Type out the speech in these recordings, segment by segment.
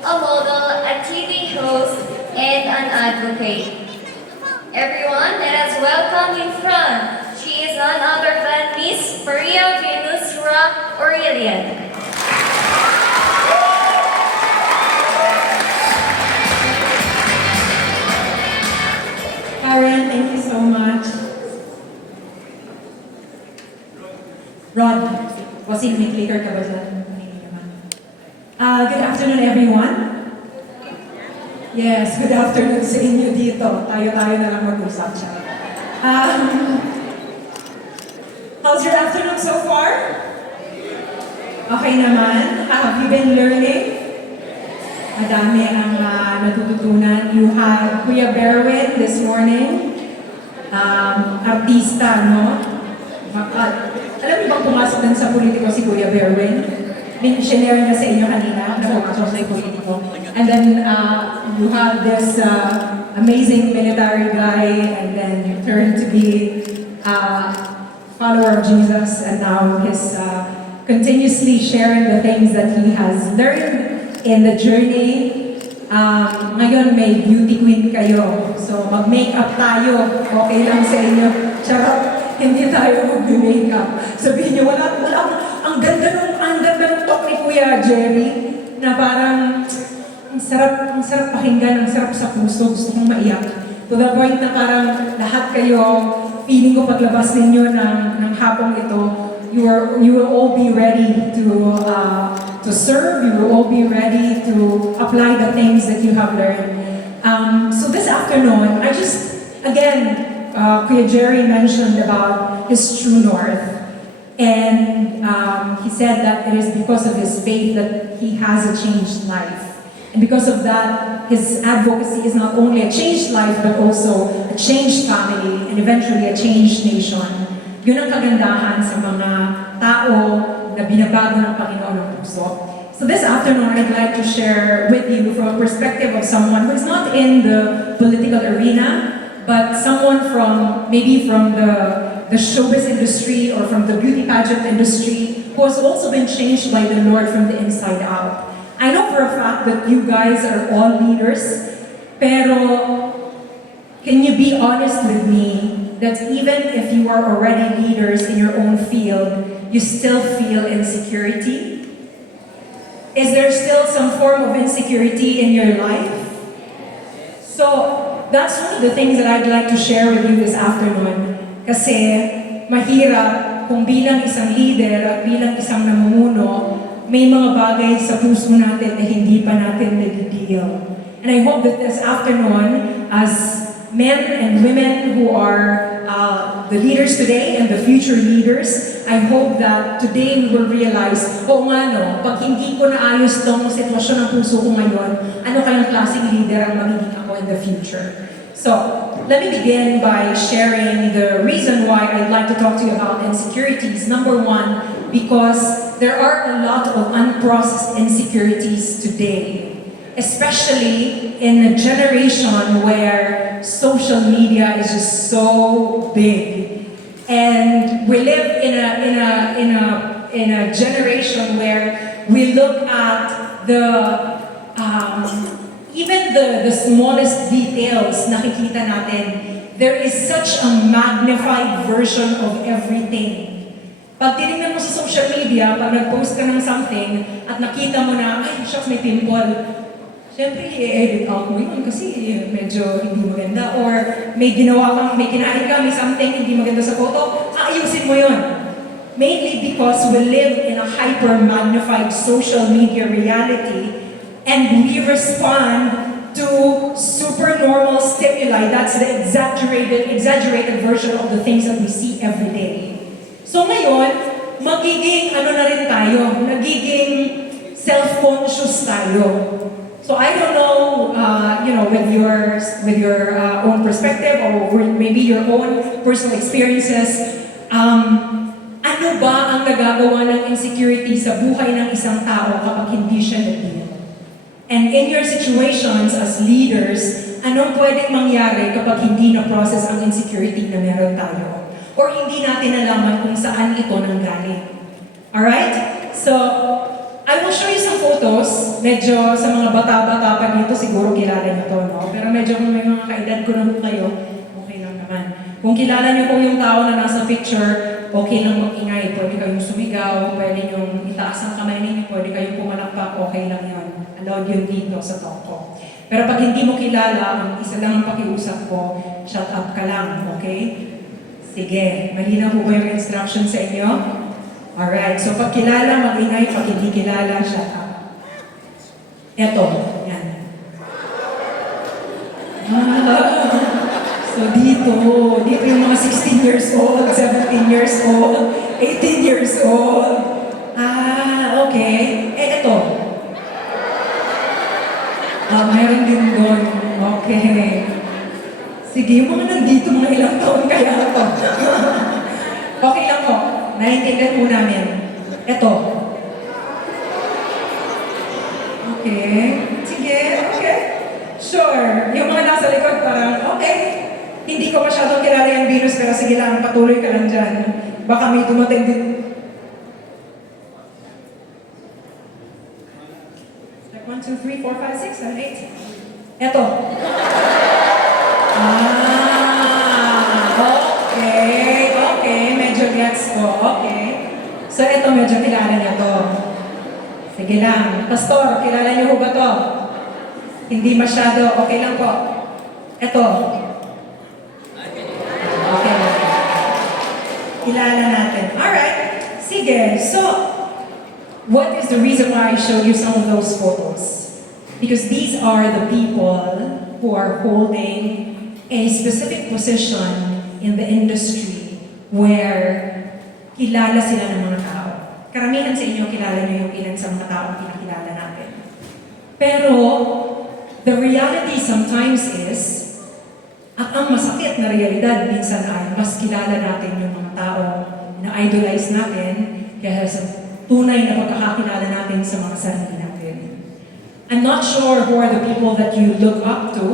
a model, a TV host, and an advocate. Everyone, let us welcome in front. She is none other than Miss Maria Venusra Aurelian. Karen, thank you so much. Rod, bossing may clicker ka ba dyan? Good afternoon, everyone. Yes, good afternoon sa inyo dito. Tayo-tayo na lang mag-usap siya. How's your afternoon so far? Okay naman. Have you been learning? Madami ang natututunan. You had Kuya Berwin this morning. Artista, no? Alam niyo bang pumasok din sa politiko si Kuya Berwin? Sinare niya sa inyo kanina, pumasok sa politiko. And then you have this amazing military guy, and then you turn to be a follower of Jesus, and now he's continuously sharing the things that he has learned in the journey. Ngayon may beauty queen kayo. So mag-makeup tayo. Okay lang sa inyo. Charot, hindi tayo mag-makeup. Sabihin niyo, ang ganda ng talk ni Kuya Jerry na parang ang sarap pakinggan, ang sarap sa puso, gusto kong maiyak. To the point na parang lahat kayo, feeling ko paglabas ninyo ng hapong ito, you will all be ready to serve, you will all be ready to apply the things that you have learned. So this afternoon, Kuya Jerry mentioned about his true north. And he said that it is because of his faith that he has a changed life. And because of that, his advocacy is not only a changed life, but also a changed family, and eventually a changed nation. Yun ang kagandahan sa mga tao na binabago ng Panginoon ng puso. So this afternoon, I'd like to share with you from a perspective of someone who is not in the political arena, but someone maybe from the showbiz industry or from the beauty pageant industry who has also been changed by the Lord from the inside out. I know for a fact that you guys are all leaders, pero can you be honest with me that even if you are already leaders in your own field, you still feel insecurity? Is there still some form of insecurity in your life? So that's one of the things that I'd like to share with you this afternoon. Kasi mahirap kung bilang isang leader at bilang isang namumuno, may mga bagay sa puso natin na hindi pa natin nag-deal. And I hope that this afternoon, as men and women who are the leaders today and the future leaders, I hope that today we will realize, pag hindi ko naayos tong sitwasyon ng puso ko ngayon, ano kayang klaseng leader ang magiging ako in the future? So, let me begin by sharing the reason why I'd like to talk to you about insecurities. Number one, because there are a lot of unprocessed insecurities today, especially in a generation where social media is just so big. And we live in a generation where we look at even the smallest details nakikita natin. There is such a magnified version of everything. Pag tinignan mo sa social media, pag nag-post ka ng something at nakita mo na, ay, shucks, may pimple. Siyempre, i-edit out mo yun kasi medyo hindi maganda. Or may kinain ka, may something hindi maganda sa photo, aayusin mo yun. Mainly because we live in a hyper-magnified social media reality and we respond to super normal stimuli. That's the exaggerated version of the things that we see every day. So ngayon, magiging nagiging self-conscious tayo. So I don't know, with your own perspective or maybe your own personal experiences, ano ba ang nagagawa ng insecurity sa buhay ng isang tao kapag hindi siya nag-deal? And in your situations as leaders, anong pwedeng mangyari kapag hindi na-process ang insecurity na meron tayo? Or hindi natin nalaman kung saan ito nanggaling? Alright? So, I will show you some photos. Medyo sa mga bata-bata pa dito, siguro kilala niyo to, no? Pero medyo kung may mga kaedad ko na po kayo, okay lang naman. Kung kilala niyo po yung tao na nasa picture, okay lang mag-ingay. Pwede kayong sumigaw, pwede niyong itaas ang kamay ninyo, pwede kayong pumalakpak, okay lang yun. Allowed yun dito sa talk ko. Pero pag hindi mo kilala, ang isa lang ang pakiusap ko, shut up ka lang, okay? Sige, malinaw po ba yung instruction sa inyo? Alright, so pag kilala, mag-ingay. Pag hindi kilala, shut up. Eto, yan. So dito yung mga 16 years old, 17 years old, 18 years old. Okay. Eto. Meron din doon. Okay. Sige, yung mga nandito, mga ilang taon kaya ito. Okay lang po. Naiintindihan po namin. Ito. Okay. Sige, okay. Sure. Yung mga nasa likod parang, okay. Hindi ko masyadong kilala yung Venus, pero sige lang, patuloy ka lang dyan. Baka may dumating din. Step 1, 2, 3, 4, 5, 6, 7, 8. Ito. Okay. Medyo gets ko. Okay. So, ito medyo kilala niya to. Sige lang. Pastor, kilala niyo ba to? Hindi masyado. Okay lang po. Ito. Okay. Kilala natin. Alright. Sige. So, what is the reason why I showed you some of those photos? Because these are the people who are holding a specific position in the industry where kilala sila ng mga tao. Karamihan sa inyo, kilala niyo yung ilan sa mga taong pinakilala natin. Pero, the reality sometimes is, at ang masakit na realidad minsan ay mas kilala natin yung mga tao na idolize natin kaya sa tunay na pagkakakilala natin sa mga sarili natin. I'm not sure who are the people that you look up to,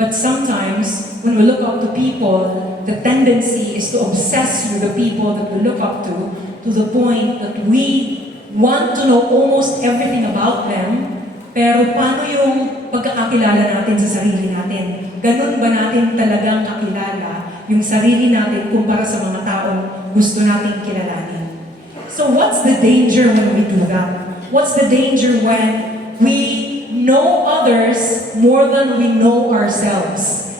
but sometimes when we look up to people, the tendency is to obsess with the people that we look up to the point that we want to know almost everything about them, pero paano yung pagkakakilala natin sa sarili natin? Ganun ba natin talagang kakilala yung sarili natin kumpara sa mga taong gusto nating kilalanin? So what's the danger when we do that? What's the danger when we know others more than we know ourselves?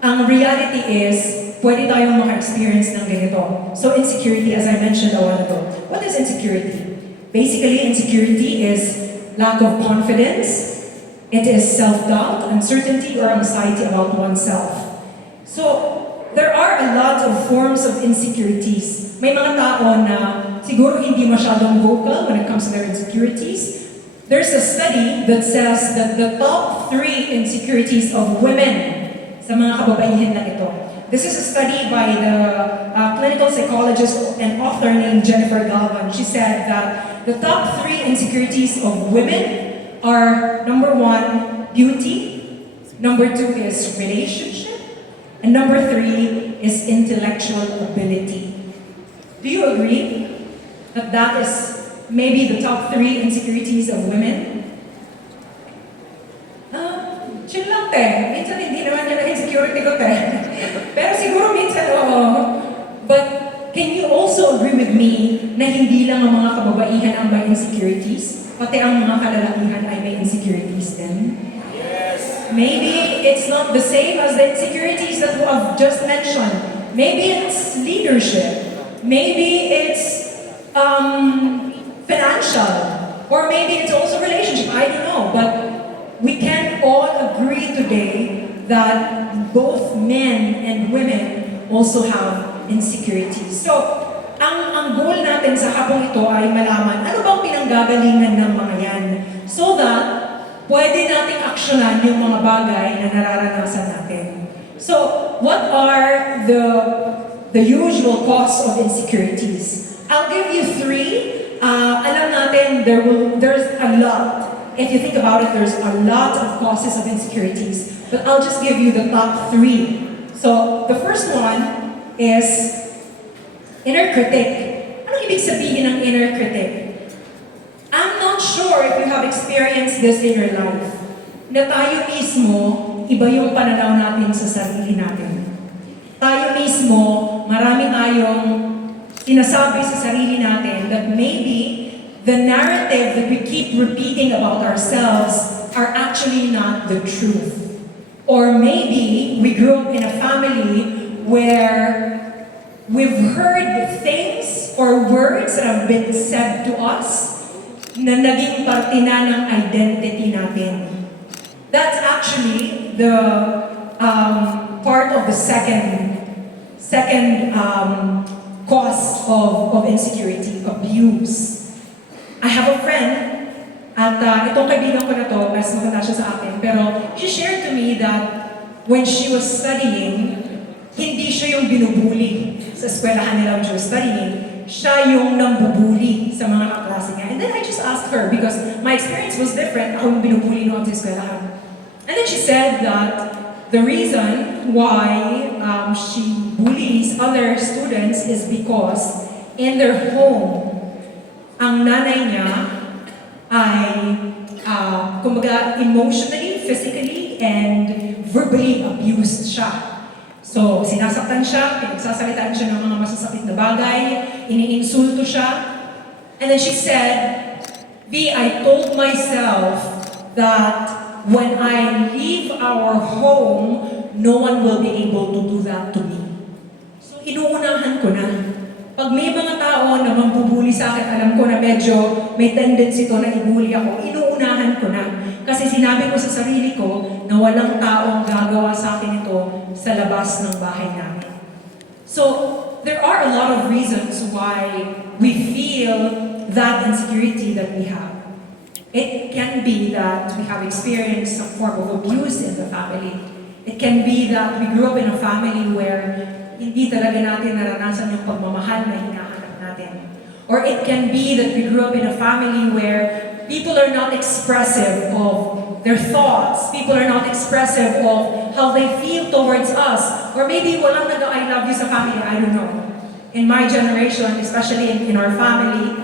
Ang reality is, pwede tayong maka-experience ng ganito. So insecurity, as I mentioned a while ago. What is insecurity? Basically, insecurity is lack of confidence. It is self-doubt, uncertainty, or anxiety about oneself. So, there are a lot of forms of insecurities. May mga tao na siguro hindi masyadong vocal when it comes to their insecurities. There's a study that says that the top 3 insecurities of women sa mga kababaihan na ito. This is a study by the clinical psychologist and author named Jennifer Galvan. She said that the top 3 insecurities of women are, number 1, beauty, number 2 is relationship, and number 3 is intellectual ability. Do you agree that that is maybe the top 3 insecurities of women? Chill lang, te. Minsan hindi naman yan ang insecurity ko, te. Pero siguro minsan, But can you also agree with me na hindi lang ang mga kababaihan ang may insecurities, pati ang mga kalalakihan ay may insecurities din? Yes. Maybe it's not the same as the insecurities that we have just mentioned. Maybe it's leadership. Maybe it's financial. Or maybe it's also relationship. I don't know. But we can all agree today that both men and women also have insecurities. So, ang goal natin sa hapong ito ay malaman ano bang pinanggagalingan ng mga yan so that pwede nating aksyonan yung mga bagay na nararanasan natin. So, what are the usual cause of insecurities? I'll give you 3. Alam natin there's a lot. If you think about it, there's a lot of causes of insecurities. But I'll just give you the top 3. So, the first one is inner critic. Ano Anong ibig sabihin ng inner critic? I'm not sure if you have experienced this in your life, na tayo mismo, iba yung pananaw natin sa sarili natin. Tayo mismo, marami tayong sinasabi sa sarili natin that maybe the narrative that we keep repeating about ourselves are actually not the truth. Or maybe we grew up in a family where we've heard things or words that have been said to us na naging parte na ng identity natin. That's actually the part of the second cause of insecurity, abuse. I have a friend, at itong kaibigan ko na to, mas maganda siya sa akin, pero she shared to me that when she was studying, hindi siya yung binubuli sa eskwelahan nila when she was studying, siya yung nambubuli sa mga kaklase niya. And then I just asked her, because my experience was different, ako yung binubuli noon sa eskwelahan. And then she said that the reason why she bullies other students is because in their home, ang nanay niya ay kumbaga emotionally, physically, and verbally abused siya. So, sinasaktan siya, pinagsasalitaan siya ng mga masasakit na bagay, iniinsulto siya. And then she said, V, I told myself that when I leave our home, no one will be able to do that to me. So, inuunahan ko na. Pag may mga tao na mambubuli sa akin, alam ko na medyo may tendency to na ibuli ako, inuunahan ko na. Kasi sinabi ko sa sarili ko na walang taong gagawa sa akin ito sa labas ng bahay namin. So, there are a lot of reasons why we feel that insecurity that we have. It can be that we have experienced some form of abuse in the family. It can be that we grew up in a family where hindi talaga natin naranasan yung pagmamahal na hinahanap natin. Or it can be that we grew up in a family where people are not expressive of their thoughts. People are not expressive of how they feel towards us. Or maybe walang nag-I love you sa family, I don't know. In my generation, especially in our family,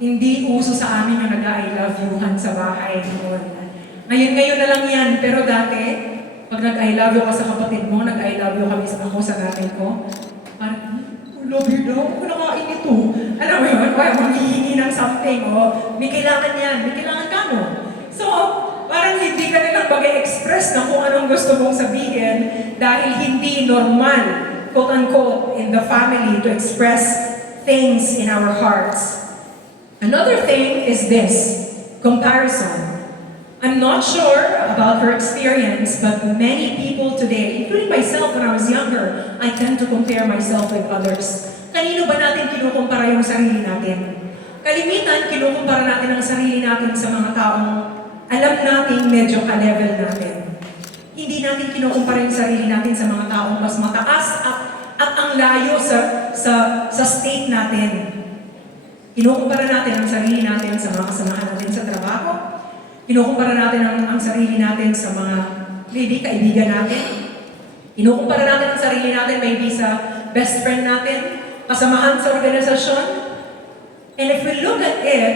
hindi uso sa amin yung nag-I love you-han sa bahay. Ngayon na lang yan. Pero dati, pag nag-I love you ka sa kapatid mo, nag-I love you kami ako sa nanay ko, parang, I love you daw, ako nakain ito. Alam mo yun, manghihingi ng something, o may kailangan yan, may kailangan ka, no? So, parang hindi ka nilang mag-express na kung anong gusto mong sabihin dahil hindi normal, quote-unquote, in the family to express things in our hearts. Another thing is this, comparison. I'm not sure about her experience, but many people today, including myself when I was younger, I tend to compare myself with others. Kanino ba natin kinukumpara yung sarili natin? Kalimitan, kinukumpara natin ang sarili natin sa mga taong alam natin medyo ka-level natin. Hindi natin kinukumpara yung sarili natin sa mga taong mas mataas at ang layo sa state natin. Kinukumpara natin ang sarili natin sa mga kasamahan natin sa trabaho. Kinukumpara natin ang sarili natin sa mga maybe kaibigan natin. Kinukumpara natin ang sarili natin maybe sa best friend natin, kasamahan sa organisasyon. And if we look at it,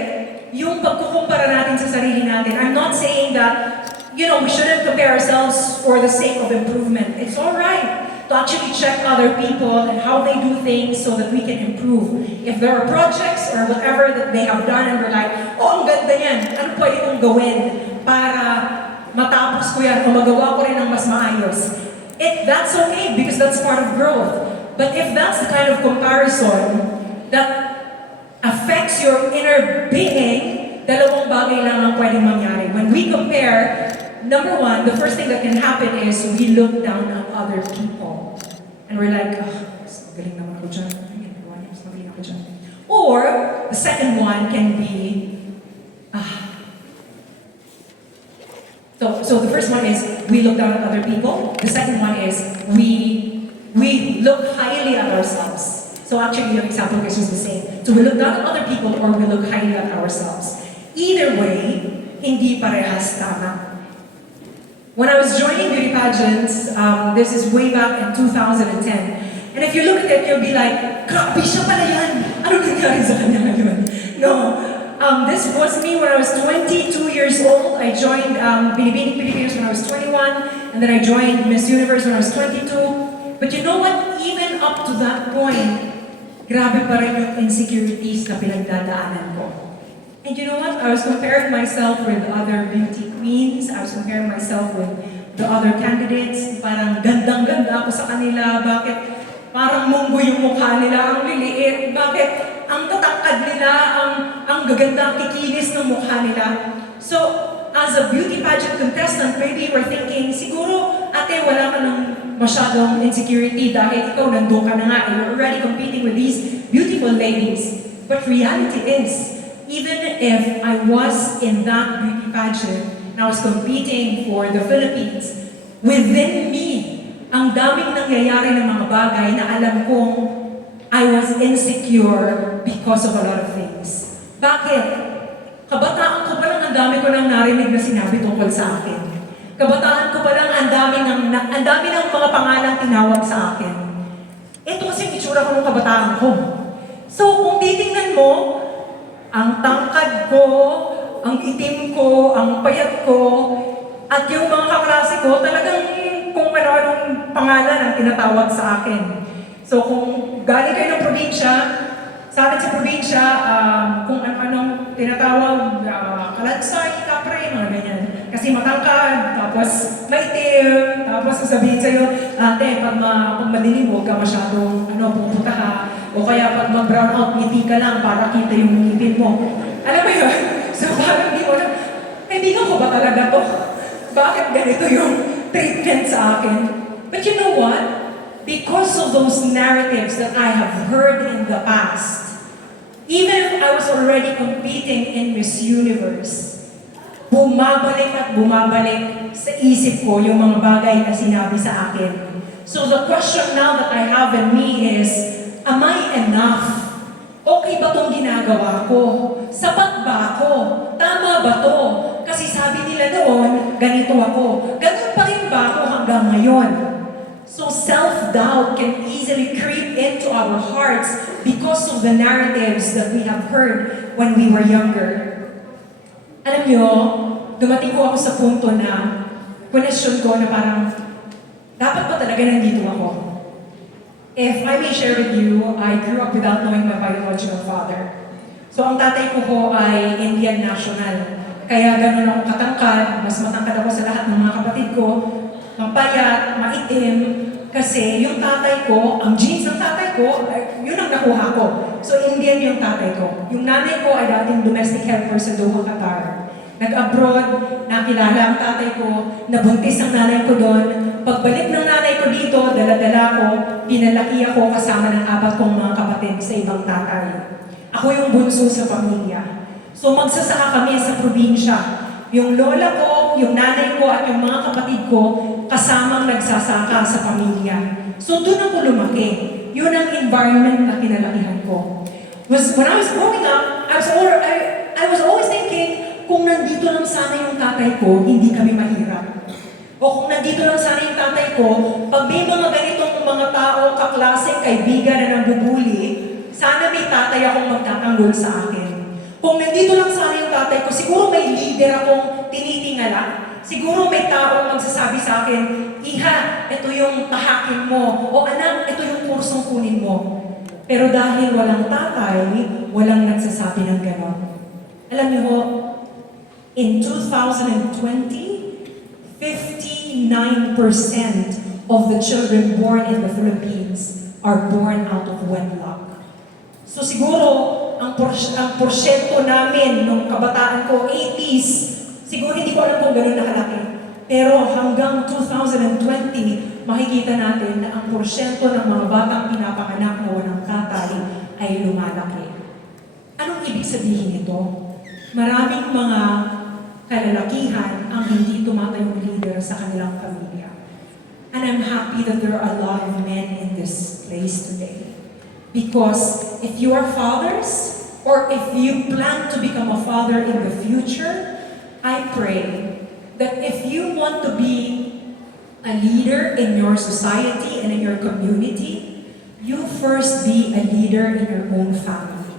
yung pagkukumpara natin sa sarili natin, I'm not saying that, we shouldn't compare ourselves for the sake of improvement. It's alright to actually check other people and how they do things so that we can improve. If there are projects or whatever that they have done and we're like, oh, ang ganda yan, ano pwede kong gawin para matapos ko yan o magawa ko rin ng mas maayos? That's okay because that's part of growth. But if that's the kind of comparison that affects your inner being, dalawang bagay lang ang pwedeng mangyari. When we compare, number one, the first thing that can happen is we look down on other people. And we're like, mas magaling naman ako dyan. Mas magaling ako dyan. Or, the second one can be, So the first one is, we look down on other people. The second one is, we look highly at ourselves. So actually, your example is just the same. So we look down at other people or we look highly at ourselves. Either way, hindi parehas tama. When I was joining beauty pageants, this is way back in 2010, And if you look at it, you'll be like, grabe siya pala yan. Ano nangyari sa kanya ngayon? No. This was me when I was 22 years old. I joined Binibining Pilipinas when I was 21, and then I joined Miss Universe when I was 22. But you know what? Even up to that point, grabe pa rin yung insecurities na pinagdadaanan ko. And you know what? I was comparing myself with other beauty queens. I was comparing myself with the other candidates. Parang gandang-ganda ako sa kanila. Bakit? Parang munggo yung mukha nila, ang liliit. Bakit? Ang tatangkad nila, ang gaganda, ang kikinis ng mukha nila. So, as a beauty pageant contestant, maybe we're thinking, siguro, ate, wala ka ng masyadong insecurity dahil ikaw nandun ka na nga. You're already competing with these beautiful ladies. But reality is, even if I was in that beauty pageant, and I was competing for the Philippines, within me, ang daming nangyayari ng mga bagay na alam kong I was insecure because of a lot of things. Bakit? Kabataan ko pa lang ang dami ko nang narinig na sinabi tungkol sa akin. Kabataan ko pa lang ang dami ng mga pangalang tinawag sa akin. Ito kasi yung itsura ko ng kabataan ko. So kung titingnan mo, ang tangkad ko, ang itim ko, ang payat ko, at yung mga kaklase ko, talagang kung anong pangalan ang tinatawag sa akin. So kung galing kayo ng probinsya, sa atin sa probinsya, kung anong tinatawag, kalansay, kapre, mga ganyan. Kasi matangkad, tapos maitim, tapos sasabihin sa'yo, ate, pag madilim, huwag ka masyadong pupunta ka. O kaya pag mag-brown out, ngiti ka lang para kita yung ngipin mo. Alam mo yun? So parang di mo na, kaibigan ko ba talaga to? Bakit ganito yung treatment sa akin? But you know what? Because of those narratives that I have heard in the past, even if I was already competing in Miss Universe, bumabalik at bumabalik sa isip ko yung mga bagay na sinabi sa akin. So the question now that I have in me is, am I enough? Okay ba itong ginagawa ko? Sapat ba ako? Tama ba to? Kasi sabi nila noon, ganito ako. Ganun pa rin ba ako hanggang ngayon? So self-doubt can easily creep into our hearts because of the narratives that we have heard when we were younger. Alam nyo, dumating ko ako sa punto na question ko na parang, dapat ba talaga nandito ako? If I may share with you, I grew up without knowing my biological father. So ang tatay ko ay Indian national. Kaya ganun ako katangkad, mas matangkad ako sa lahat ng mga kapatid ko, mapayat, maitim, kasi yung tatay ko, ang genes ng tatay ko, yun ang nakuha ko. So Indian yung tatay ko. Yung nanay ko ay dating domestic helper sa Doha, Qatar. Nag-abroad, nakilala ang tatay ko, nabuntis ang nanay ko doon. Pagbalik ng nanay ko dito, dala-dala ko, pinalaki ako kasama ng 4 kong mga kapatid sa ibang tatay. Ako yung bunso sa pamilya. So magsasaka kami sa probinsya. Yung lola ko, yung nanay ko at yung mga kapatid ko, kasamang nagsasaka sa pamilya. So doon ako lumaki. Yun ang environment na kinalakihan ko. When I was growing up, I was always thinking, kung nandito lang sana yung tatay ko, hindi kami mahirap. O kung nandito lang sana yung tatay ko, pag may mga ganitong mga tao, kaklase, kaibigan na nambubuli, sana may tatay akong magtatanggol sa akin. Kung nandito lang sana yung tatay ko, siguro may leader akong tinitingala. Siguro may taong magsasabi sa akin, Iha, ito yung tahakin mo. O anak, ito yung kursong kunin mo. Pero dahil walang tatay, walang nagsasabi ng gano'n. Alam niyo ho, in 2020, 59% of the children born in the Philippines are born out of wedlock. So siguro, ang porsyento namin nung kabataan ko, 80s, siguro hindi ko alam kung gano'n nakalaki. Pero hanggang 2020, makikita natin na ang porsyento ng mga batang pinapanganak na walang tatay ay lumalaki. Anong ibig sabihin nito? Maraming mga kalalakihan ang hindi tumatayong leader sa kanilang pamilya. And I'm happy that there are a lot of men in this place today. Because if you are fathers, or if you plan to become a father in the future, I pray that if you want to be a leader in your society and in your community, you first be a leader in your own family.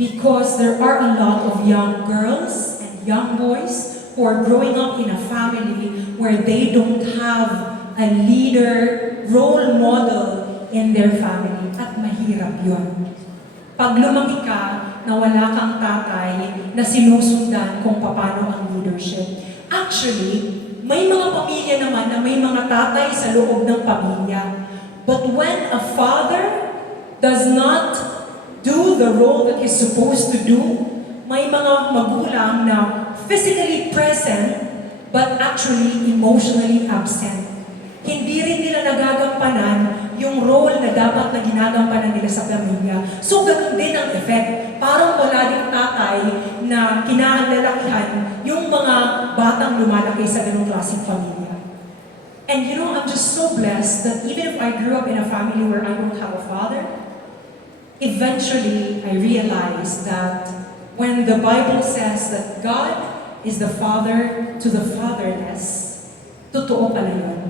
Because there are a lot of young girls and young boys who are growing up in a family where they don't have a leader, role model in their family. At mahirap yun. Pag lumaki ka na wala kang tatay na sinusundan kung paano ang leadership. Actually, may mga pamilya naman na may mga tatay sa loob ng pamilya. But when a father does not do the role that he's supposed to do, may mga magulang na physically present but actually emotionally absent. Hindi rin nila nagagampanan yung role na dapat na ginagampanan nila sa pamilya. So, ganun din ang effect. Parang wala ding tatay na kinaalalakihan yung mga batang lumalaki sa ganung klaseng pamilya. And you know, I'm just so blessed that even if I grew up in a family where I don't have a father, eventually I realized that when the Bible says that God is the father to the fatherless, totoo pala yun.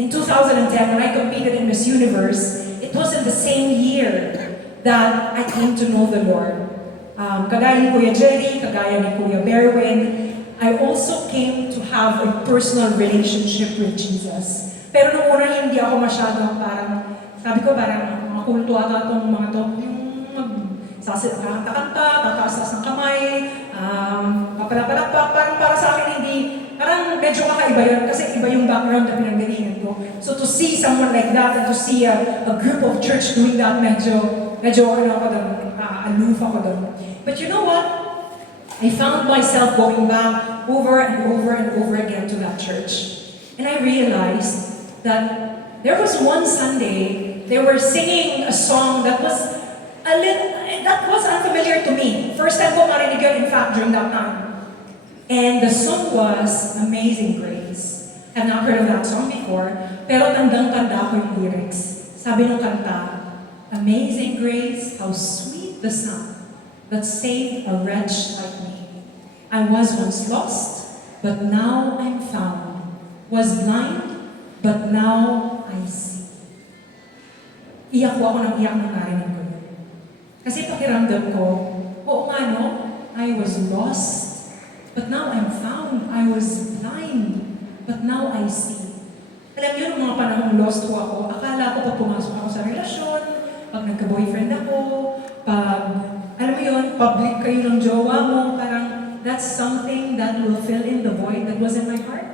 In 2010, when I competed in Miss Universe, it was in the same year that I came to know the Lord. Kagaya ni Kuya Jerry, kagaya ni Kuya Berwin, I also came to have a personal relationship with Jesus. Pero nung una, hindi ako masyadong parang, sabi ko parang mga kulto ata itong mga to, yung kakanta-kanta, tataas ng kamay, papalapalakpak, parang para sa akin hindi, parang medyo kakaiba yun kasi iba yung background na pinanggalingan ko. So to see someone like that and to see a group of church doing that, medyo ano ako doon, aloof ako doon. But you know what? I found myself going back over and over and over again to that church. And I realized that there was one Sunday, they were singing a song that was unfamiliar to me. First time ko marinig yun, in fact, during that time. And the song was Amazing Grace. I've not heard of that song before, pero tandang-tanda ko yung lyrics. Sabi ng kanta, Amazing Grace, how sweet the sound that saved a wretch like me. I was once lost, but now I'm found. Was blind, but now I see. Iyak ko ako ng iyak nang narinig ko. Kasi pakiramdam ko, oo nga no, I was lost, but now I'm found. I was blind, but now I see. Alam niyo, nung mga panahong lost ko ako, akala ko pag pumasok ako sa relasyon, pag nagka-boyfriend ako, pag, alam mo yun, public kayo ng jowa mo, parang that's something that will fill in the void that was in my heart.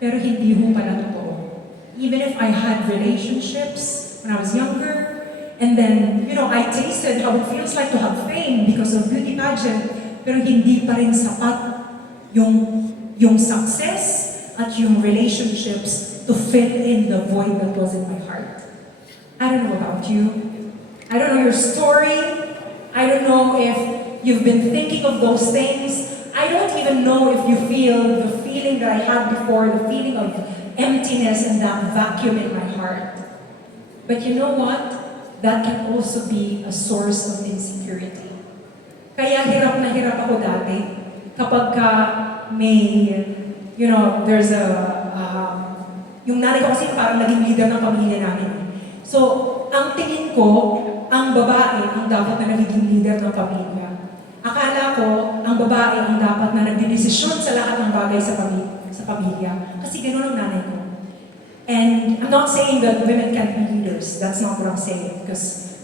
Pero hindi ho pala totoo. Even if I had relationships when I was younger, and then, you know, I tasted how it feels like to have fame because of beauty pageant, pero hindi pa rin sapat yung success at yung relationships to fill in the void that was in my heart. I don't know about you. I don't know your story. I don't know if you've been thinking of those things. I don't even know if you feel the feeling that I had before, the feeling of emptiness and that vacuum in my heart. But you know what? That can also be a source of insecurity. Kaya hirap na hirap ako dati kapag may, you know, there's yung nanay ko kasi parang naging leader ng pamilya namin. So, ang tingin ko, ang babae ang dapat na naging leader ng pamilya. Akala ko, ang babae ang dapat na nagdedesisyon sa lahat ng bagay sa pamilya. Kasi gano'n ang nanay ko. And I'm not saying that women can't be leaders. That's not what I'm saying. Because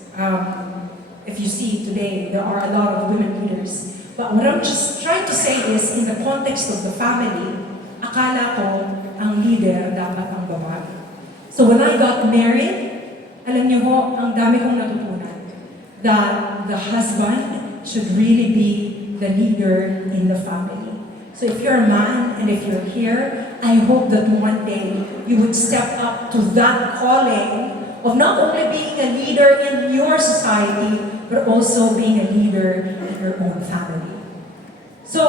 if you see today, there are a lot of women leaders. But what I'm just trying to say is, in the context of the family, akala ko ang leader dapat ang babae. So when I got married, alam niyo ho, ang dami kong natutunan. That the husband should really be the leader in the family. So if you're a man and if you're here, I hope that one day you would step up to that calling of not only being a leader in your society, but also being a leader in your own family. So,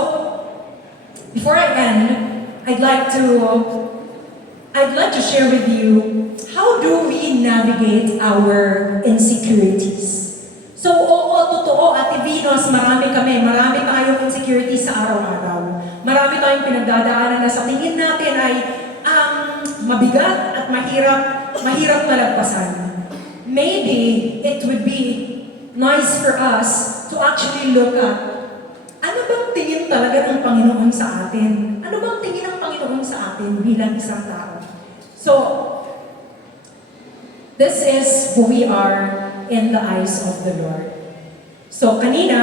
before I end, I'd like to share with you, how do we navigate our insecurities? So, oo, totoo, Ate Venus, marami tayong insecurities sa araw-araw. Marami tayong pinagdadaanan na sa tingin natin ay mabigat at mahirap malagpasan. maybe it would be nice for us to actually look at ano bang tingin talaga ng Panginoon sa atin? Ano bang tingin ng Panginoon sa atin bilang isang tao? So, this is who we are in the eyes of the Lord. So, kanina,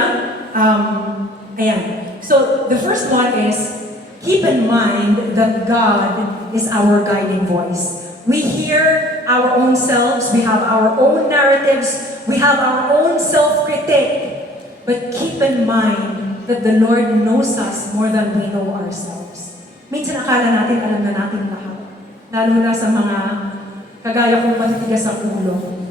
ayan. So, the first one is, keep in mind that God is our guiding voice. We hear our own selves, we have our own narratives, we have our own self-critique. But keep in mind that the Lord knows us more than we know ourselves. Minsan akala natin alam na natin lahat. Lalo na sa mga kagaya kong matitigas sa ulo.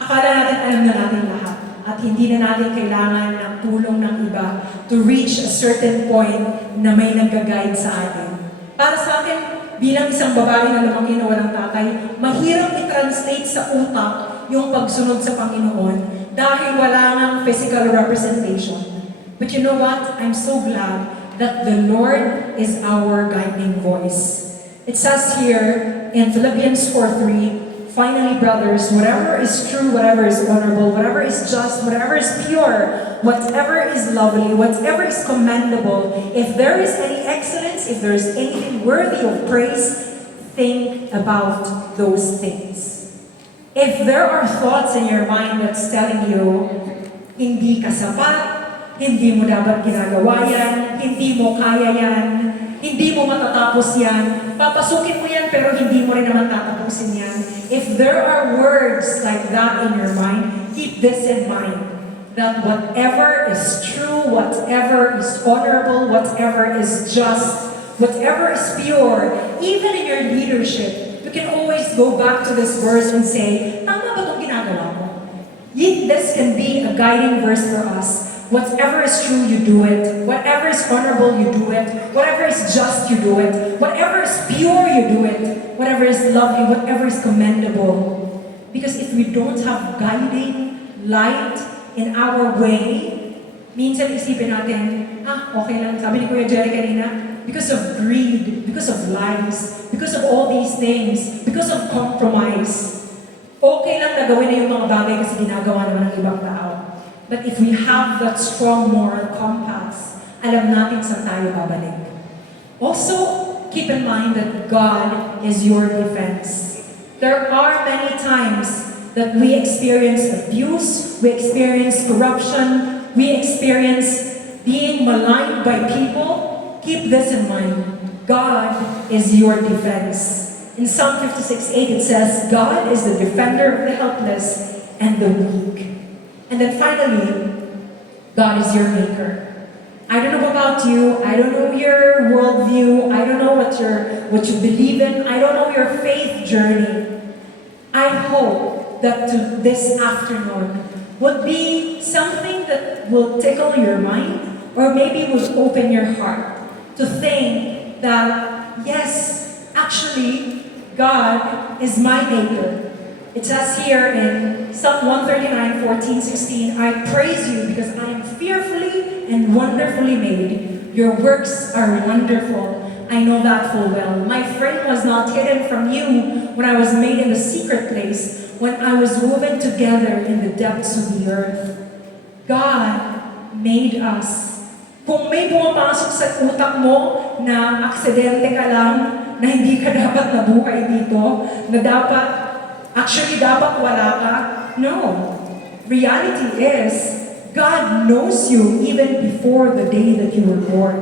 Akala natin alam na natin lahat. At hindi na natin kailangan ng tulong ng iba to reach a certain point na may nag-guide sa atin. Para sa akin, bilang isang babae na lumaki na walang tatay, mahirap i-translate sa utak yung pagsunod sa Panginoon dahil wala ngang physical representation. But you know what? I'm so glad that the Lord is our guiding voice. It says here in Philippians 4:3, finally, brothers, whatever is true, whatever is honorable, whatever is just, whatever is pure, whatever is lovely, whatever is commendable, if there is any excellence, if there is anything worthy of praise, think about those things. If there are thoughts in your mind that's telling you, hindi ka sapat, hindi mo dapat ginagawa yan, hindi mo kaya yan, hindi mo matatapos yan, papasukin mo yan pero hindi mo rin naman tatapusin yan. If there are words like that in your mind, keep this in mind, that whatever is true, whatever is honorable, whatever is just, whatever is pure, even in your leadership, you can always go back to this verse and say, tama ba itong ginagawa mo? This can be a guiding verse for us. Whatever is true, you do it. Whatever is honorable, you do it. Whatever is just, you do it. Whatever is pure, you do it. Whatever is lovely, whatever is commendable. Because if we don't have guiding light in our way, minsan isipin natin, okay lang. Sabi ni Kuya Jerry kanina, because of greed, because of lies, because of all these things, because of compromise, okay lang na gawin na yung mga bagay kasi ginagawa naman ng ibang tao. But if we have that strong moral compass, alam natin saan tayo babalik. Also, keep in mind that God is your defense. There are many times that we experience abuse, we experience corruption, we experience being maligned by people. Keep this in mind. God is your defense. In Psalm 56:8 it says, God is the defender of the helpless and the weak. And then finally, God is your maker. I don't know about you. I don't know your worldview. I don't know what you believe in. I don't know your faith journey. I hope that this afternoon would be something that will tickle your mind or maybe will open your heart to think that, yes, actually, God is my maker. It says here in Psalm 139, 14, 16, I praise you because I am fearfully and wonderfully made. Your works are wonderful. I know that full well. My frame was not hidden from you when I was made in the secret place, when I was woven together in the depths of the earth. God made us. Kung may pumapasok sa utak mo na aksidente ka lang, na hindi ka dapat nabuhay dito, na dapat wala ka. No. Reality is, God knows you even before the day that you were born.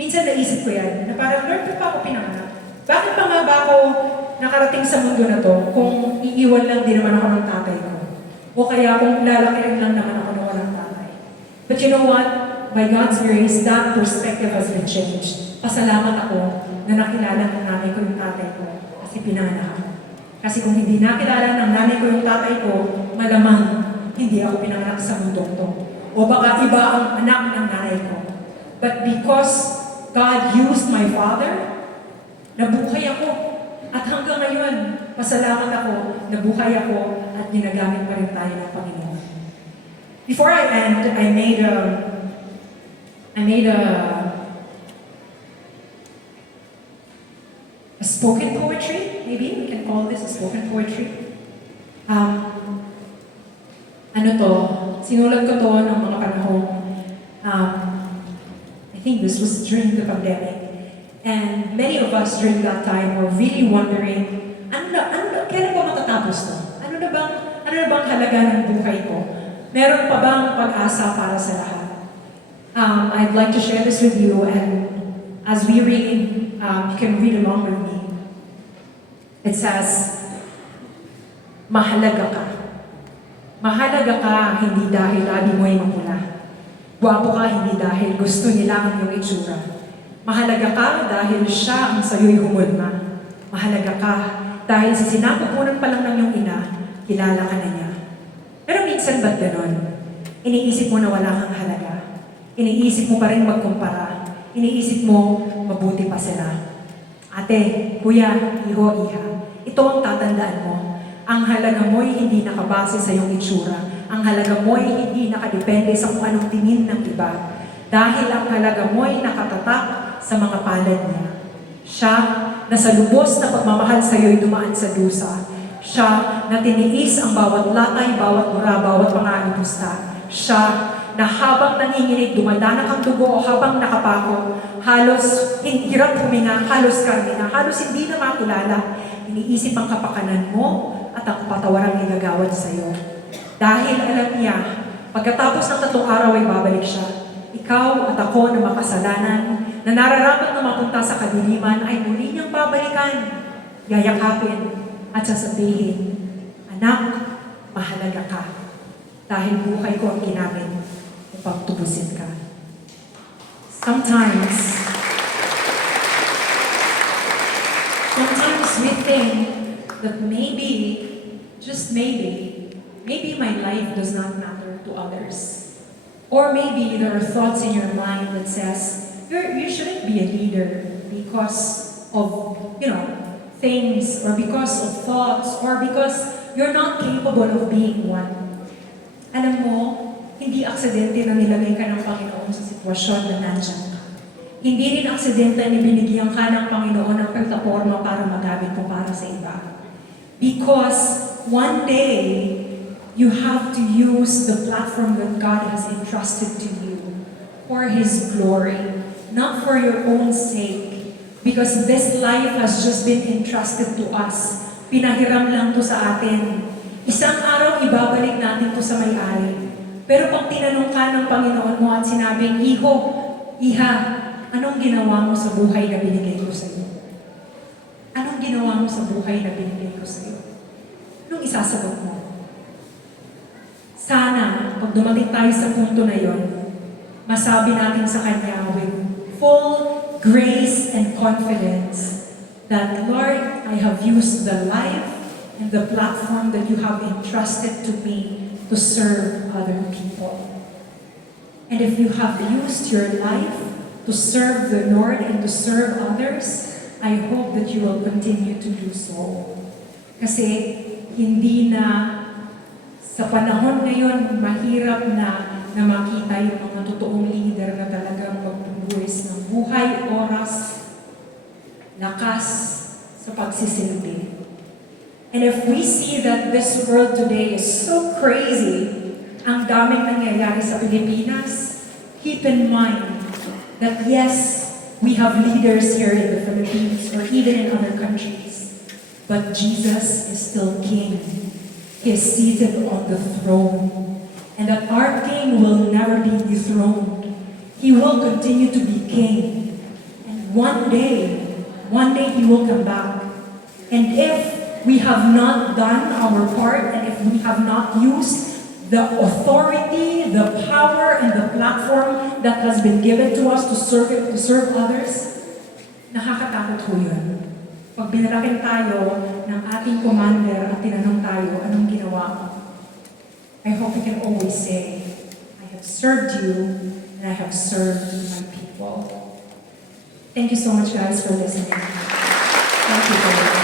Minsan naisip ko yan, na parang, Lord, pa ako pinanganak? Bakit pa nga ba ako nakarating sa mundo na to kung iiwan lang din naman ako ng tatay ko? O kaya kung lalaki lang naman ako na walang tatay? But you know what? By God's grace, that perspective has been changed. Pasalamat ako na nakilala ng nanay ko yung tatay ko kasi pinanganak ako. Kasi kung hindi nakilala ng nanay ko yung tatay ko, malamang hindi ako pinanganak sa mundong to. O baka iba ang anak ng nanay ko. But because God used my father, nabuhay ako. At hanggang ngayon, pasalamat ako, nabuhay ako, at ginagamit pa rin tayo ng Panginoon. Before I end, I made a spoken poetry. Maybe we can call this a spoken poetry. Ano to, sinulat ko to ng mga panahon, I think this was during the pandemic. And many of us during that time were really wondering, kailan ba matatapos to? Ano na bang halaga ng buhay ko? Meron pa bang pag-asa para sa lahat? I'd like to share this with you, and as we read, you can read along with me. It says, mahalaga ka. Mahalaga ka hindi dahil labi mo ay mapula. Gwapo ka hindi dahil gusto nila ang iyong itsura. Mahalaga ka dahil siya ang sa'yo'y humulma. Mahalaga ka dahil sa sinapupunan pa lang ng iyong ina, kilala ka na niya. Pero minsan ba't ganon? Iniisip mo na wala kang halaga. Iniisip mo pa rin magkumpara. Iniisip mo, mabuti pa sila. Ate, kuya, iho, iha, ito ang tatandaan mo. Ang halaga mo'y hindi nakabase sa iyong itsura. Ang halaga mo'y hindi nakadepende sa kung anong tingin ng iba. Dahil ang halaga mo'y nakatatak sa mga palad niya. Siya na sa lubos na pagmamahal sa iyo'y dumaan sa dusa. Siya na tiniis ang bawat latay, bawat mura, bawat mga anubusta. Siya na habang nanginginig, dumadanak ang dugo o habang nakapako, halos hirap huminga, halos karminga, halos hindi na makilala. Iniisip ang kapakanan mo at ang patawarang igagawad sa iyo. Dahil alam niya, pagkatapos ng 3 araw ay babalik siya. Ikaw at ako na makasalanan, na nararapat na mapunta sa kadiliman, ay muli niyang babalikan, yayakapin, at sasabihin, anak, mahalaga ka. Dahil buhay ko ang ginamit upang tubusin ka. Sometimes we think that maybe, just maybe my life does not matter to others. Or maybe there are thoughts in your mind that says, you shouldn't be a leader because of, things, or because of thoughts, or because you're not capable of being one. Alam mo, hindi aksidente na nilagay ka ng Panginoon sa sitwasyon na nandiyan ka. Hindi rin aksidente na binigyan ka ng Panginoon ng plataforma para magamit mo para sa iba. Because one day, you have to use the platform that God has entrusted to you for His glory, not for your own sake. Because this life has just been entrusted to us. Pinahiram lang to sa atin. Isang araw ibabalik natin to sa may-ari. Pero pag tinanong ka ng Panginoon mo at sinabing, Iho, Iha, anong ginawa mo sa buhay na binigay ko sa iyo? Anong ginawa mo sa buhay na binigay ko sa iyo? Anong isasagot mo? Sana, pag dumating tayo sa punto na yon, masabi natin sa Kanya with full grace and confidence that, Lord, I have used the life and the platform that you have entrusted to me to serve other people. And if you have used your life to serve the Lord and to serve others, I hope that you will continue to do so. Kasi hindi na sa panahon ngayon, mahirap na makita yung mga totoong leader na talagang magbubuwis ng buhay, oras, lakas sa pagsisilbi. And if we see that this world today is so crazy, ang daming nangyayari sa Pilipinas, keep in mind that yes, we have leaders here in the Philippines or even in other countries, but Jesus is still King. He is seated on the throne. And that our King will never be dethroned. He will continue to be King. And one day He will come back. And if we have not done our part, and if we have not used the authority, the power, and the platform that has been given to us to serve others, nakakatakot ho yun. Pag binarakin tayo ng ating commander at tinanong tayo, anong ginawa mo? I hope we can always say, I have served you and I have served my people. Thank you so much, guys, for listening. Thank you.